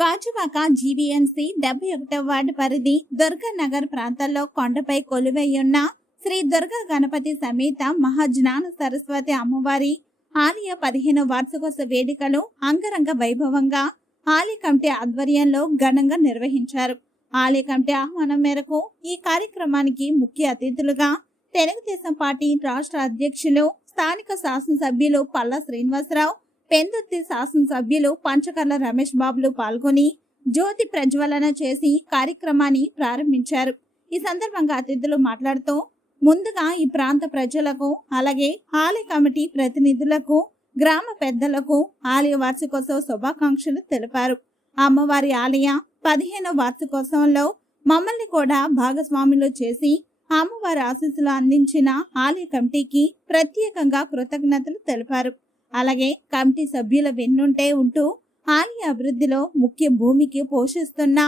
Gajuwaka GVMC 71వ ward పరిధి దుర్గానగర్ ప్రాంతాల్లో కొండపై కొలువైయున్న శ్రీ దుర్గా గణపతి సమేత మహాజ్ఞాన సరస్వతి అమ్మవారి ఆలయ 15వ వార్షికోత్సవ వేడుకలు అంగరంగ వైభవంగా ఆలయ కమిటీ ఆధ్వర్యంలో ఘనంగా నిర్వహించారు. ఆలయ కమిటీ ఆహ్వానం మేరకు ఈ కార్యక్రమానికి ముఖ్య అతిథులుగా తెలుగుదేశం పార్టీ రాష్ట్ర అధ్యక్షులు స్థానిక శాసనసభ్యులు పల్లా శ్రీనివాసరావు, పెందుర్తి శాసనసభ్యులు పంచకర్ల రమేష్ బాబులు పాల్గొని జ్యోతి ప్రజ్వలన చేసి కార్యక్రమాన్ని ప్రారంభించారు. ఈ సందర్భంగా అతిథులు మాట్లాడుతూ ముందుగా ఈ ప్రాంత ప్రజలకు అలాగే ఆలయ కమిటీ ప్రతినిధులకు గ్రామ పెద్దలకు ఆలయ వార్షికోత్సవ శుభాకాంక్షలు తెలిపారు. అమ్మవారి ఆలయ 15వ వార్షికోత్సవంలో మమ్మల్ని కూడా భాగస్వాములు చేసి అమ్మవారి ఆశీస్సులు అందించిన ఆలయ కమిటీకి ప్రత్యేకంగా కృతజ్ఞతలు తెలిపారు. అలాగే కమిటీ సభ్యుల వెన్నుంటే ఉంటూ ఆలయ అభివృద్ధిలో ముఖ్య భూమికి పోషిస్తున్న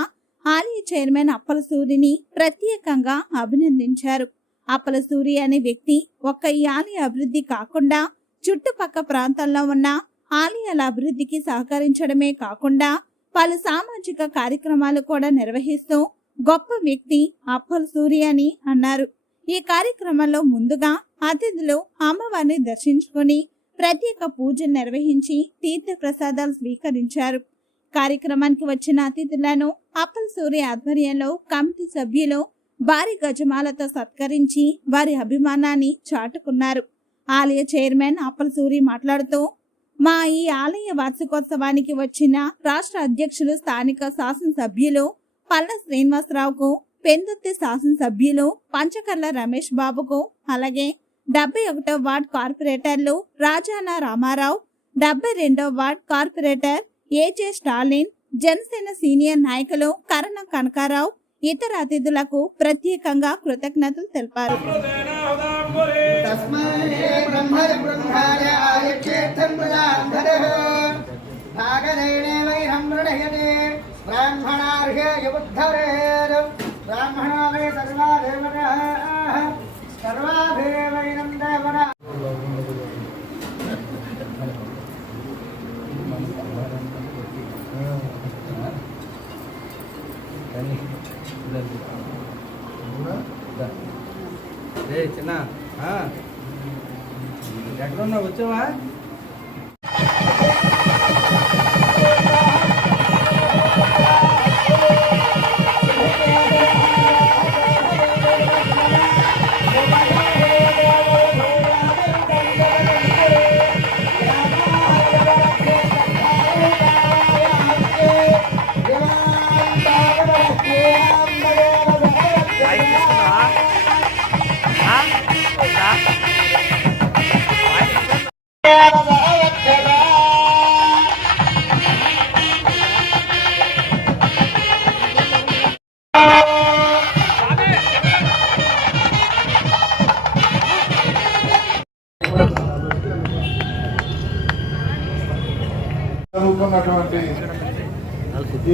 ఆలయ చైర్మన్ అప్పలసూరిని ప్రత్యేకంగా అభినందించారు. అప్పలసూరి అనే వ్యక్తి ఒక్క ఈ ఆలయ అభివృద్ధి కాకుండా చుట్టుపక్క ప్రాంతాల్లో ఉన్న ఆలయాల అభివృద్ధికి సహకరించడమే కాకుండా పలు సామాజిక కార్యక్రమాలు కూడా నిర్వహిస్తూ గొప్ప వ్యక్తి అప్పలసూరి అని అన్నారు. ఈ కార్యక్రమంలో ముందుగా అతిథులు అమ్మవారిని దర్శించుకుని ప్రత్యేక పూజలు నిర్వహించి తీర్థ ప్రసాదాలు స్వీకరించారు. కార్యక్రమానికి వచ్చిన అతిథులను అప్పలసూరి ఆధ్వర్యంలో కమిటీ సభ్యులు భారీ గజమాలతో సత్కరించి వారి అభిమానాన్ని చాటుకున్నారు. ఆలయ చైర్మన్ అప్పలసూరి మాట్లాడుతూ మా ఈ ఆలయ వార్షికోత్సవానికి వచ్చిన రాష్ట్ర అధ్యక్షులు స్థానిక శాసనసభ్యులు పల్లా శ్రీనివాసరావుకు, పెందుర్తి శాసనసభ్యులు పంచకర్ల రమేష్ బాబుకు, అలాగే 71వ వార్డ్ కార్పొరేటర్లు రాజానా రామారావు, 72వ ward corporator AJ Stalin, Janasena senior నాయకులు కరణం కనకారావు, ఇతర అతిథులకు ప్రత్యేకంగా కృతజ్ఞతలు తెలిపారు. చిన్న ఎక్కడున్నా వచ్చావా? జరుగుతున్నటువంటి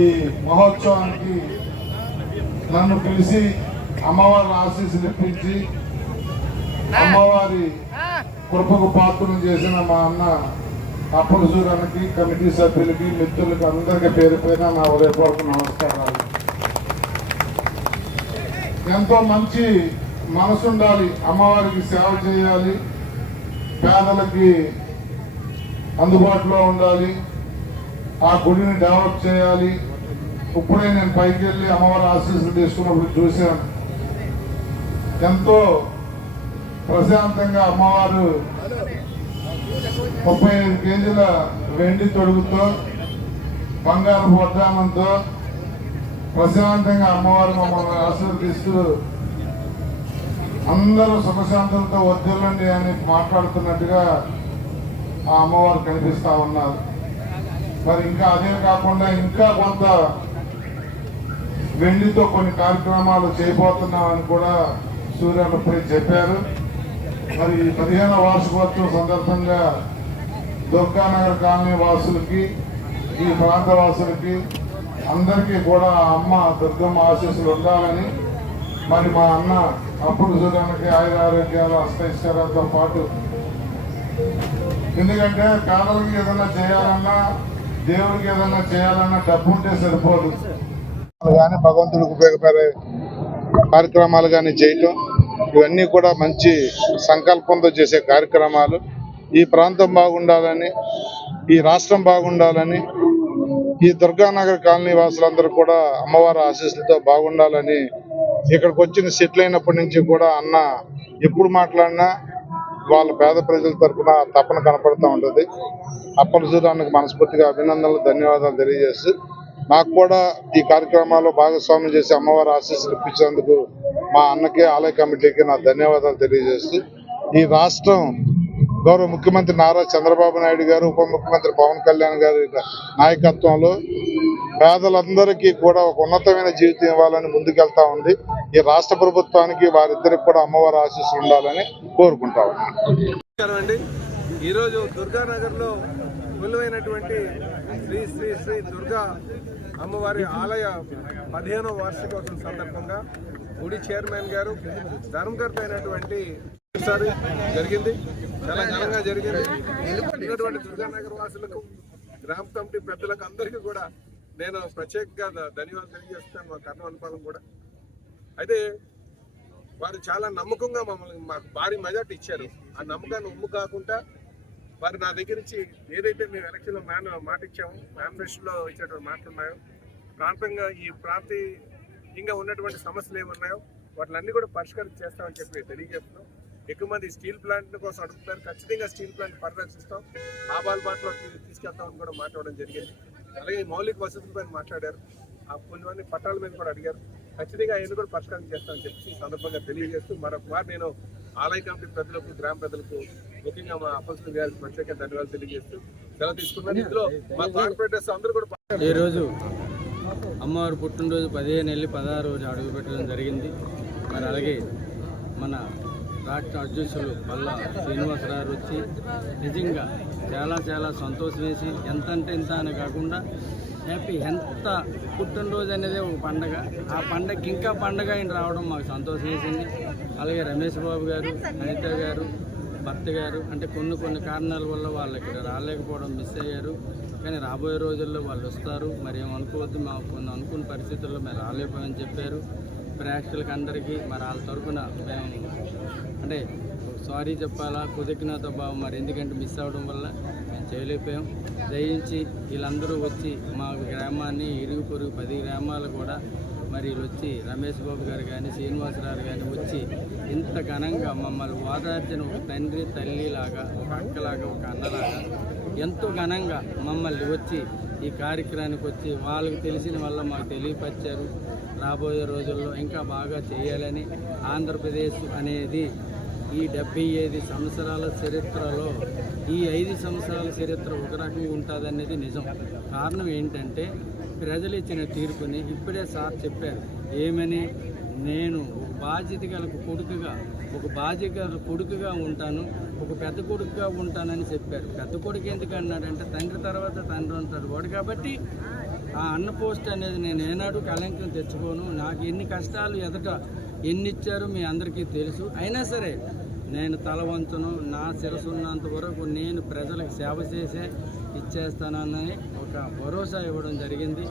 ఈ మహోత్సవానికి నన్ను పిలిచి అమ్మవారి ఆశీస్సులు ఇప్పించి అమ్మవారి కృపకు పాత్రను చేసిన మా అన్న అప్పలసూరానికి, కమిటీ సభ్యులకి, మిత్రులకి అందరికీ పేరు పైన నా హృదయపూర్వక నమస్కారాలు. ఎంతో మంచి మనసు ఉండాలి, అమ్మవారికి సేవ చేయాలి, పేదలకి అందుబాటులో ఉండాలి, ఆ గుడిని డెవలప్ చేయాలి. ఇప్పుడే నేను పైకి వెళ్ళి అమ్మవారి ఆశీస్సులు తీసుకున్నప్పుడు చూశాను. ఎంతో ప్రశాంతంగా అమ్మవారు 35 కేజీల వెండి తొడుగుతో, బంగారు వడ్డానంతో ప్రశాంతంగా అమ్మవారు మమ్మల్ని ఆశీర్వదిస్తూ అందరూ సుఖశాంతులతో వద్దులండి అని మాట్లాడుతున్నట్టుగా ఆ అమ్మవారు కనిపిస్తా ఉన్నారు. మరి ఇంకా అదే కాకుండా ఇంకా కొంత వెండితో కొన్ని కార్యక్రమాలు చేయబోతున్నామని కూడా సూర్యనపై చెప్పారు. మరి 15వ వార్షికోత్సవం సందర్భంగా దుర్గానగర్ కాలనీ వాసులకి, ఈ ప్రాంత వాసులకి అందరికీ కూడా అమ్మ దుర్గమ్మ ఆశీస్సులు ఉండాలని, మరి మా అన్న అప్పుడు సూర్యానికి ఆయుర ఆరోగ్యాలు అష్టైశ్వర్యాలతో పాటు, ఎందుకంటే పేదలకి ఏదైనా చేయాలన్నా దేవుడికి ఏదైనా చేయాలన్నా డబ్బు ఉంటే సరిపోదు కానీ భగవంతుడికి ఉపయోగపడే కార్యక్రమాలు కానీ చేయటం ఇవన్నీ కూడా మంచి సంకల్పంతో చేసే కార్యక్రమాలు. ఈ ప్రాంతం బాగుండాలని, ఈ రాష్ట్రం బాగుండాలని, ఈ దుర్గానగర్ కాలనీ వాసులందరూ కూడా అమ్మవారి ఆశీస్సులతో బాగుండాలని ఇక్కడికి వచ్చిన సెటిల్ అయినప్పటి నుంచి కూడా అన్న ఎప్పుడు మాట్లాడినా వాళ్ళ పేద ప్రజల తరఫున తపన కనపడుతూ ఉంటుంది. అప్పల సూర్యానికి మనస్ఫూర్తిగా అభినందనలు, ధన్యవాదాలు తెలియజేస్తూ నాకు కూడా ఈ కార్యక్రమాల్లో భాగస్వామ్యం చేసి అమ్మవారి ఆశీస్సులు ఇప్పించేందుకు మా అన్నకే, ఆలయ కమిటీకి నా ధన్యవాదాలు తెలియజేస్తూ ఈ రాష్ట్రం గౌరవ ముఖ్యమంత్రి నారా చంద్రబాబు నాయుడు గారు, ఉప ముఖ్యమంత్రి పవన్ కళ్యాణ్ గారి నాయకత్వంలో పేదలందరికీ కూడా ఒక ఉన్నతమైన జీవితం ఇవ్వాలని ముందుకెళ్తా ఉంది. ఈ రాష్ట్ర ప్రభుత్వానికి వారిద్దరికి కూడా అమ్మవారి ఆశీస్సులు ఉండాలని కోరుకుంటా ఉన్నాను. ఈరోజు దుర్గానగర్లో విలువైనటువంటి శ్రీ శ్రీ శ్రీ దుర్గా అమ్మవారి ఆలయ 15వ వార్షికోత్సవం సందర్భంగా గుడి చైర్మన్ గారు, ధర్మకర్త అయినటువంటి జరిగింది. చాలా ఘనంగా జరిగింది. ఉన్నటువంటి దుర్గానగర్ వాసులకు, గ్రామ కమిటీ పెద్దలకు అందరికీ కూడా నేను ప్రత్యేకంగా ధన్యవాదాలు తెలియజేస్తాను. మా కర్ణవనపాలెం కూడా అయితే వారు చాలా నమ్మకంగా మాకు భారీ మెజార్టీ ఇచ్చారు. ఆ నమ్మకాన్ని ఉమ్ము కాకుండా వారు నా దగ్గర నుంచి ఏదైతే మేము ఎలక్షన్లో మాట ఇచ్చామో, మేనిఫెస్టోలో ఇచ్చేటువంటి మాటలు ఉన్నాయో, ప్రాంతీయంగా ఉన్నటువంటి సమస్యలు ఏమున్నాయో వాటిలన్నీ కూడా పరిష్కారం చేస్తామని చెప్పి తెలియజేస్తున్నాం. ఎక్కువ మంది స్టీల్ ప్లాంట్ కోసం అడుగుతున్నారు. ఖచ్చితంగా స్టీల్ ప్లాంట్ పరిరక్షిస్తాం, లాభాల బాటలో తీసుకెళ్తామని కూడా మాట్లాడడం జరిగింది. అలాగే మౌలిక వసతులపైన మాట్లాడారు. ఆ కొన్ని పట్టాల మీద కూడా అడిగారు. ఖచ్చితంగా అవన్నీ కూడా పరిష్కారం చేస్తామని చెప్పి ఈ సందర్భంగా తెలియజేస్తూ మరొకసారి నేను ఆలయ కమిటీ ప్రజలకు, గ్రామ ప్రజలకు, ముఖ్యంగా మా అప్పల గారికి ప్రత్యేక ధన్యవాదాలు తెలియజేస్తూ సెలవు తీసుకున్నాను. ఇందులో మా కార్పొరేటర్స్ అందరూ కూడా ఈరోజు అమ్మవారి పుట్టినరోజు 15/16 రోజు అడుగు పెట్టడం జరిగింది. మరి అలాగే మన రాష్ట్ర అధ్యక్షులు పల్ల శ్రీనివాసరావు వచ్చి నిజంగా చాలా చాలా సంతోషం వేసి ఎంతంటే ఇంత అని కాకుండా హ్యాపీ, ఎంత పుట్టినరోజు అనేది ఒక పండగ, ఆ పండగకి ఇంకా పండగ ఆయన రావడం మాకు సంతోషం వేసింది. అలాగే రమేష్ బాబు గారు, అనిత గారు, భర్త గారు అంటే కొన్ని కారణాల వల్ల వాళ్ళు ఇక్కడ రాలేకపోవడం, మిస్ అయ్యారు. కానీ రాబోయే రోజుల్లో వాళ్ళు వస్తారు. మరి ఏమనుకోవద్దు, మాకు కొన్ని అనుకున్న పరిస్థితుల్లో మేము రాలేకపోయామని చెప్పారు. ప్రేక్షకులకి అందరికీ మరి వాళ్ళ తరఫున మేము అంటే సారీ చెప్పాలా, కృతజ్ఞత భావం. మరి ఎందుకంటే మిస్ అవ్వడం వల్ల మేము చేయలేకపోయాం. దయించి వీళ్ళందరూ వచ్చి మా గ్రామాన్ని, ఇరుగు పొరుగు 10 గ్రామాలు కూడా మరి వీళ్ళు వచ్చి రమేష్ బాబు గారు కానీ, శ్రీనివాసరావు కానీ వచ్చి ఇంత ఘనంగా మమ్మల్ని ఓదార్చిన ఒక తండ్రి తల్లిలాగా, ఒక అక్కలాగా, ఒక అన్నలాగా ఎంతో ఘనంగా మమ్మల్ని వచ్చి ఈ కార్యక్రమానికి వచ్చి వాళ్ళకి తెలిసిన వల్ల మాకు తెలియపరిచారు. రాబోయే రోజుల్లో ఇంకా బాగా చేయాలని, ఆంధ్రప్రదేశ్ అనేది ఈ 75 సంవత్సరాల చరిత్రలో ఈ 5 సంవత్సరాల చరిత్ర ఒక రకంగా ఉంటుందనేది నిజం. కారణం ఏంటంటే ప్రజలు ఇచ్చిన తీర్పుని ఇప్పుడే సార్ చెప్పారు. ఏమని, నేను ఒక బాధ్యత గల కొడుకుగా ఉంటాను, ఒక పెద్ద కొడుకుగా ఉంటానని చెప్పారు. పెద్ద కొడుకు ఎందుకు అన్నాడంటే తండ్రి తర్వాత తండ్రి ఉంటాడు వాడు. కాబట్టి ఆ అన్న పోస్ట్ అనేది నేను ఏనాడు కళంకం తెచ్చుకోను. నాకు ఎన్ని కష్టాలు ఎదుట ఎన్ని ఇచ్చారో మీ అందరికీ తెలుసు. అయినా సరే నేను తల వంచను, నా శిరస్సు ఉన్నంత వరకు నేను ప్రజలకు సేవ చేసే ఇచ్చేస్తానని ఒక భరోసా ఇవ్వడం జరిగింది.